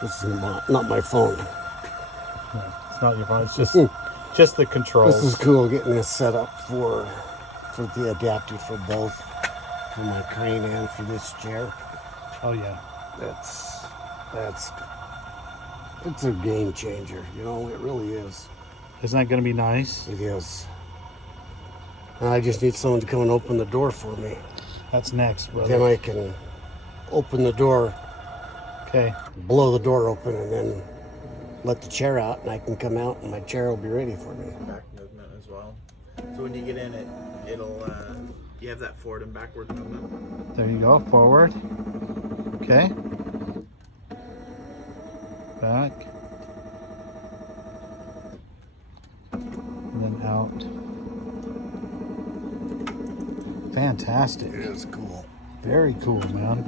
This is not my phone. Yeah, it's not your phone. It's just the controls. This is cool getting this set up for the Adapy for both, for my crane and for this chair. Oh yeah. It's a game changer. You know, it really is. Isn't that going to be nice? It is. And I just need someone to come and open the door for me. That's next, brother. Then I can open the door, Okay. blow the door open, and then let the chair out, and I can come out, and my chair will be ready for me. Back movement as well. So when you get in it, it'll you have that forward and backward movement. There you go. Forward. Okay. Back. And then out. Fantastic. It is cool. Very cool, man.